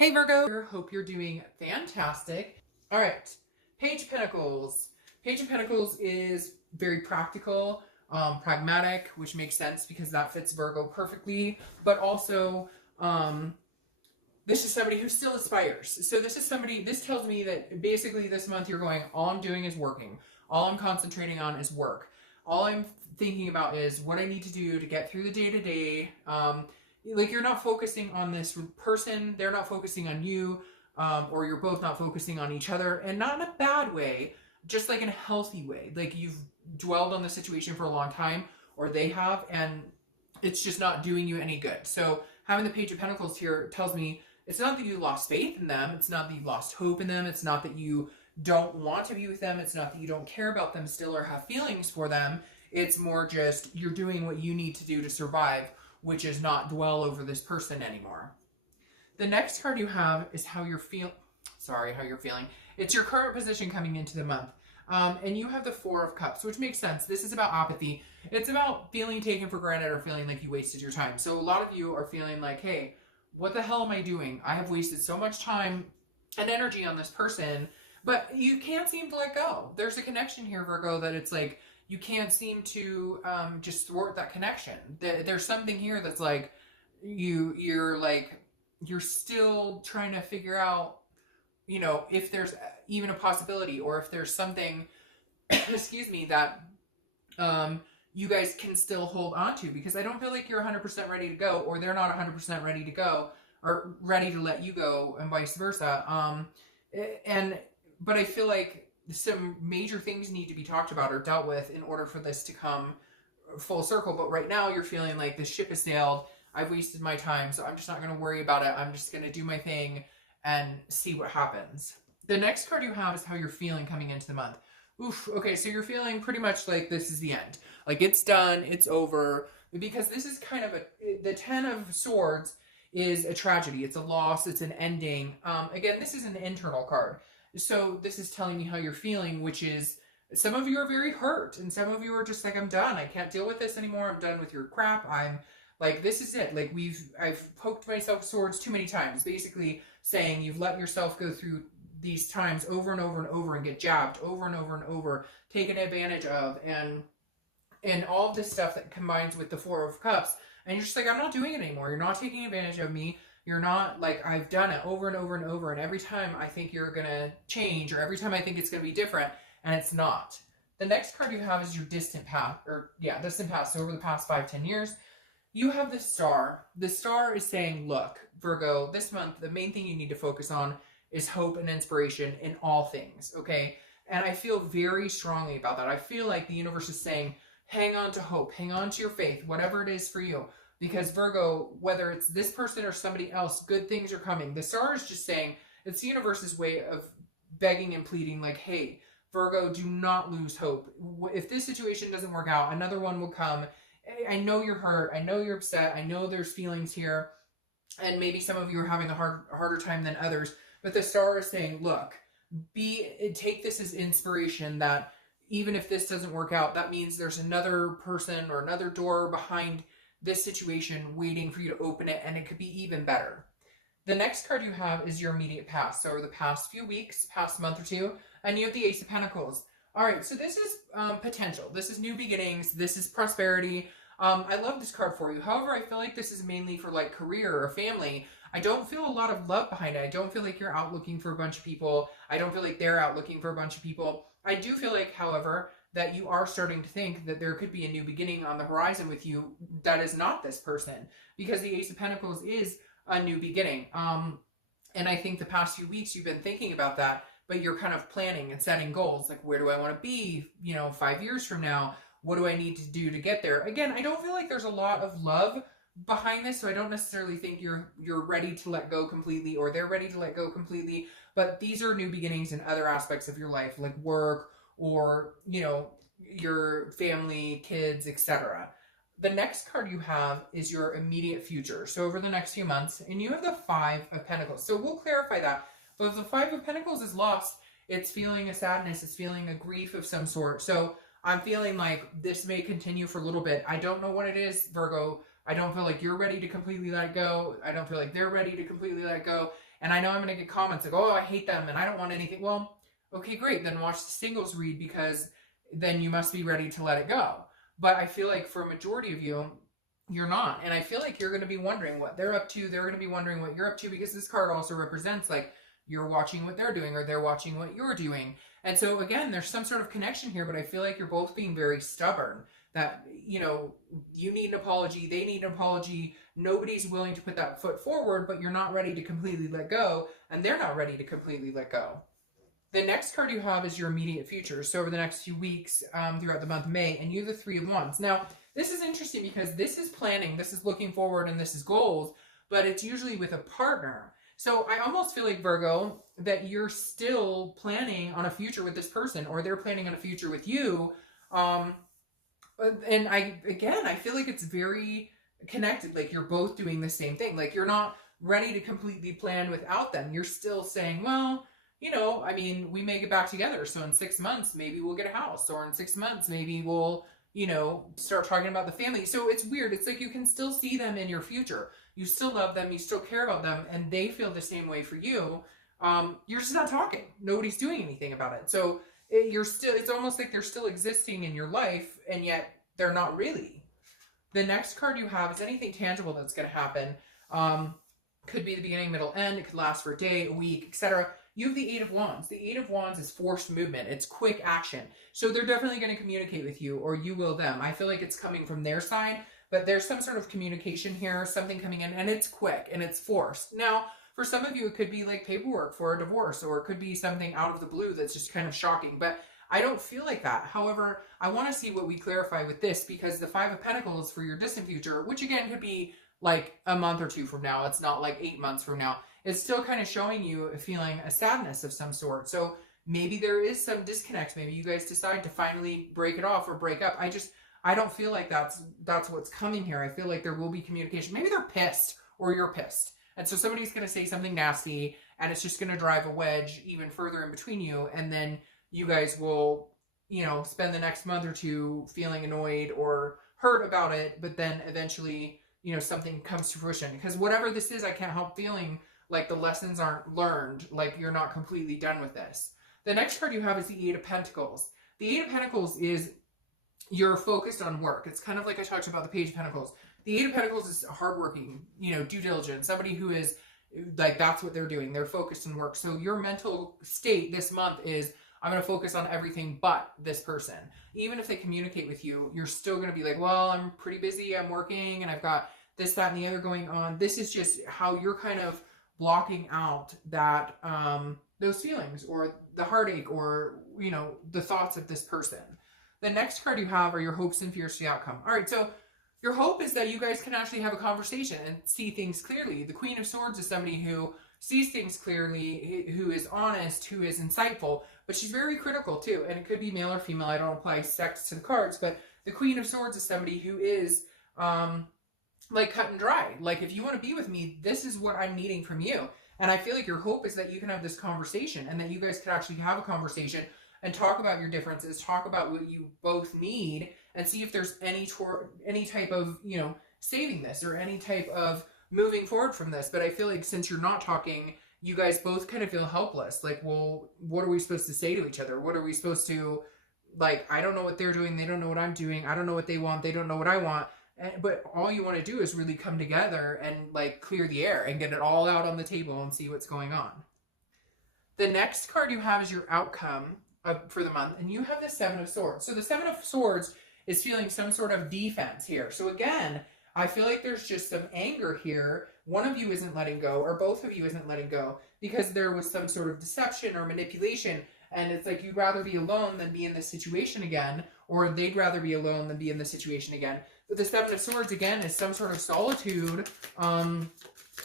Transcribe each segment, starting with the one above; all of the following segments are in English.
Hey Virgo, hope you're doing fantastic. All right, Page of Pentacles. Page of Pentacles is very practical, pragmatic, which makes sense because that fits Virgo perfectly, but also this is somebody who still aspires. So this tells me that basically this month you're going, all I'm doing is working. All I'm concentrating on is work. All I'm thinking about is what I need to do to get through the day-to-day. Like you're not focusing on this person, they're not focusing on you, or you're both not focusing on each other, and not in a bad way, just like in a healthy way. Like you've dwelled on the situation for a long time, or they have, and it's just not doing you any good. So having the Page of Pentacles here tells me it's not that you lost faith in them, it's not that you lost hope in them, it's not that you don't want to be with them, it's not that you don't care about them still or have feelings for them. It's more just you're doing what you need to do to survive, which is not dwell over this person anymore. The next card you have is how you're feeling. It's your current position coming into the month. And you have the Four of Cups, which makes sense. This is about apathy. It's about feeling taken for granted or feeling like you wasted your time. So a lot of you are feeling like, hey, what the hell am I doing? I have wasted so much time and energy on this person, but you can't seem to let go. There's a connection here, Virgo, that it's like, you can't seem to just thwart that connection. There's something here that's like, you're still trying to figure out, you know, if there's even a possibility, or if there's something, excuse me, that you guys can still hold on to, because I don't feel like you're 100% ready to go, or they're not 100% ready to go, or ready to let you go, and vice versa. But I feel like some major things need to be talked about or dealt with in order for this to come full circle. But right now you're feeling like the ship has sailed. I've wasted my time, so I'm just not going to worry about it. I'm just going to do my thing and see what happens. The next card you have is how you're feeling coming into the month. Oof. Okay, so you're feeling pretty much like this is the end. Like it's done, it's over. Because this is kind of the Ten of Swords is a tragedy. It's a loss. It's an ending. Again, this is an internal card. So this is telling me how you're feeling, which is some of you are very hurt, and some of you are just like, I'm done. I can't deal with this anymore. I'm done with your crap. I'm like, this is it. Like I've poked myself with swords too many times, basically saying you've let yourself go through these times over and over and over and get jabbed over and over and over, taken advantage of, and all of this stuff that combines with the Four of Cups. And you're just like, I'm not doing it anymore. You're not taking advantage of me. You're not like, I've done it over and over and over, and every time I think you're going to change, or every time I think it's going to be different, and it's not. The next card you have is your distant past, distant past. So over the past 5-10 years, you have the Star. The Star is saying, look, Virgo, this month, the main thing you need to focus on is hope and inspiration in all things, okay? And I feel very strongly about that. I feel like the universe is saying, hang on to hope, hang on to your faith, whatever it is for you. Because Virgo, whether it's this person or somebody else, good things are coming. The Star is just saying, it's the universe's way of begging and pleading, like, hey, Virgo, do not lose hope. If this situation doesn't work out, another one will come. I know you're hurt. I know you're upset. I know there's feelings here. And maybe some of you are having a harder time than others. But the Star is saying, look, take this as inspiration that even if this doesn't work out, that means there's another person or another door behind this situation waiting for you to open it, and it could be even better. The next card you have is your immediate past. So over the past few weeks, past month or two, and you have the Ace of Pentacles. All right, so this is potential. This is new beginnings. This is prosperity. I love this card for you. However, I feel like this is mainly for like career or family. I don't feel a lot of love behind it. I don't feel like you're out looking for a bunch of people. I don't feel like they're out looking for a bunch of people. I do feel like, however, that you are starting to think that there could be a new beginning on the horizon with you that is not this person, because the Ace of Pentacles is a new beginning. And I think the past few weeks you've been thinking about that, but you're kind of planning and setting goals. Like, where do I want to be, 5 years from now? What do I need to do to get there? Again, I don't feel like there's a lot of love behind this, so I don't necessarily think you're ready to let go completely, or they're ready to let go completely. But these are new beginnings in other aspects of your life, like work, or, your family, kids, etc. The next card you have is your immediate future. So over the next few months, and you have the Five of Pentacles. So we'll clarify that. But if the Five of Pentacles is lost, it's feeling a sadness, it's feeling a grief of some sort. So I'm feeling like this may continue for a little bit. I don't know what it is, Virgo. I don't feel like you're ready to completely let it go. I don't feel like they're ready to completely let it go. And I know I'm going to get comments like, oh, I hate them and I don't want anything. Well, okay, great. Then watch the singles read, because then you must be ready to let it go. But I feel like for a majority of you, you're not. And I feel like you're going to be wondering what they're up to. They're going to be wondering what you're up to, because this card also represents like you're watching what they're doing or they're watching what you're doing. And so again, there's some sort of connection here, but I feel like you're both being very stubborn. That, you know, you need an apology, they need an apology. Nobody's willing to put that foot forward, but you're not ready to completely let go, and they're not ready to completely let go. The next card you have is your immediate future. So over the next few weeks, throughout the month of May, and you have the Three of Wands. Now, this is interesting because this is planning, this is looking forward, and this is goals, but it's usually with a partner. So I almost feel like, Virgo, that you're still planning on a future with this person, or they're planning on a future with you. And I feel like it's very connected. Like you're both doing the same thing. Like you're not ready to completely plan without them. You're still saying, well, you know, I mean, we may get back together. So in 6 months, maybe we'll get a house, or in 6 months, maybe we'll, you know, start talking about the family. So it's weird. It's like you can still see them in your future. You still love them. You still care about them. And they feel the same way for you. You're just not talking. Nobody's doing anything about it. So it's almost like they're still existing in your life, and yet they're not really. The next card you have is anything tangible that's going to happen. Could be the beginning, middle, end. It could last for a day, a week, etc. You have the Eight of Wands. The Eight of Wands is forced movement. It's quick action. So they're definitely going to communicate with you, or you will them. I feel like it's coming from their side, but there's some sort of communication here, something coming in, and it's quick and it's forced. Now, for some of you, it could be like paperwork for a divorce, or it could be something out of the blue that's just kind of shocking, but I don't feel like that. However, I want to see what we clarify with this, because the Five of Pentacles for your distant future, which again could be like a month or two from now, it's not like 8 months from now, it's still kind of showing you feeling a sadness of some sort. So maybe there is some disconnect. Maybe you guys decide to finally break it off or break up. I don't feel like that's what's coming here. I feel like there will be communication. Maybe they're pissed, or you're pissed. And so somebody's going to say something nasty, and it's just going to drive a wedge even further in between you. And then you guys will, you know, spend the next month or two feeling annoyed or hurt about it. But then eventually, you know, something comes to fruition. Because whatever this is, I can't help feeling like the lessons aren't learned. Like you're not completely done with this. The next card you have is the Eight of Pentacles. The Eight of Pentacles is you're focused on work. It's kind of like I talked about the Page of Pentacles. The Eight of Pentacles is hardworking, you know, due diligence, somebody who is like, that's what they're doing. They're focused on work. So your mental state this month is, I'm going to focus on everything but this person. Even if they communicate with you, you're still going to be like, well, I'm pretty busy. I'm working and I've got this, that, and the other going on. This is just how you're kind of blocking out that, those feelings or the heartache or, you know, the thoughts of this person. The next card you have are your hopes and fears for the outcome. All right. So your hope is that you guys can actually have a conversation and see things clearly. The Queen of Swords is somebody who sees things clearly, who is honest, who is insightful, but she's very critical too. And it could be male or female. I don't apply sex to the cards, but the Queen of Swords is somebody who is like cut and dry. Like, if you want to be with me, this is what I'm needing from you. And I feel like your hope is that you can have this conversation, and that you guys could actually have a conversation and talk about your differences, talk about what you both need, and see if there's any type of, you know, saving this or any type of moving forward from this. But I feel like since you're not talking, you guys both kind of feel helpless. Like, well, what are we supposed to say to each other? What are we supposed to, like, I don't know what they're doing. They don't know what I'm doing. I don't know what they want. They don't know what I want. But all you want to do is really come together and like clear the air and get it all out on the table and see what's going on. The next card you have is your outcome for the month, and you have the Seven of Swords. So the Seven of Swords is feeling some sort of defense here. So again, I feel like there's just some anger here. One of you isn't letting go, or both of you isn't letting go, because there was some sort of deception or manipulation. And it's like, you'd rather be alone than be in this situation again, or they'd rather be alone than be in this situation again. But the Seven of Swords, again, is some sort of solitude,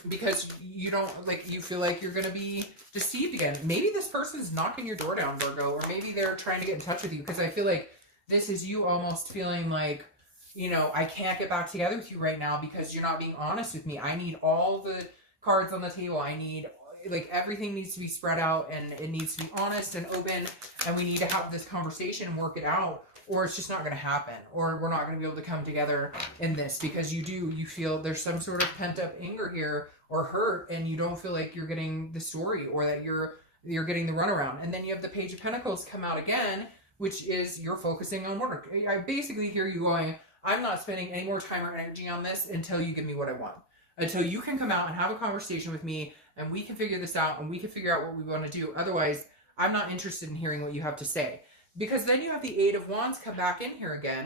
because you don't, like, you feel like you're going to be deceived again. Maybe this person's knocking your door down, Virgo, or maybe they're trying to get in touch with you, because I feel like this is you almost feeling like, you know, I can't get back together with you right now because you're not being honest with me. I need all the cards on the table. I need, like, everything needs to be spread out, and it needs to be honest and open, and we need to have this conversation and work it out, or it's just not going to happen, or we're not going to be able to come together in this, because you feel there's some sort of pent up anger here, or hurt, and you don't feel like you're getting the story, or that you're getting the runaround. And then you have the Page of Pentacles come out again, which is you're focusing on work. I basically hear you going, I'm not spending any more time or energy on this until you give me what I want. Until you can come out and have a conversation with me and we can figure this out and we can figure out what we want to do. Otherwise, I'm not interested in hearing what you have to say. Because then you have the Eight of Wands come back in here again.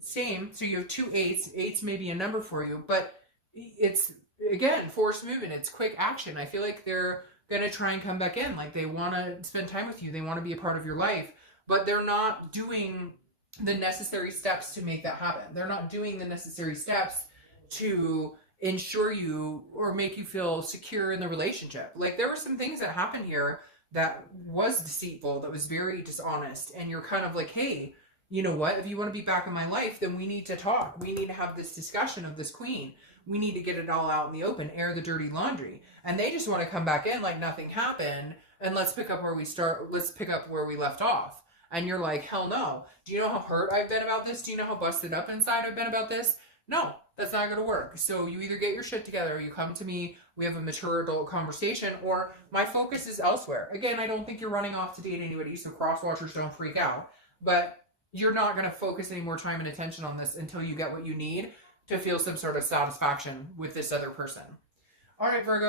Same. So you have two eights. Eights may be a number for you, but it's, again, forced movement. It's quick action. I feel like they're going to try and come back in. Like they want to spend time with you. They want to be a part of your life, but they're not doing the necessary steps to make that happen. They're not doing the necessary steps to ensure you or make you feel secure in the relationship. Like there were some things that happened here that was deceitful, that was very dishonest, and you're kind of like, hey, you know what? If you want to be back in my life, then we need to talk. We need to have this discussion of this queen. We need to get it all out in the open, air the dirty laundry. And they just want to come back in like nothing happened, and let's pick up where we start. Let's pick up where we left off. And you're like, hell no. Do you know how hurt I've been about this? Do you know how busted up inside I've been about this? No, that's not going to work. So you either get your shit together, or you come to me, we have a mature adult conversation, or my focus is elsewhere. Again, I don't think you're running off to date anybody, so cross-watchers don't freak out. But you're not going to focus any more time and attention on this until you get what you need to feel some sort of satisfaction with this other person. All right, Virgo.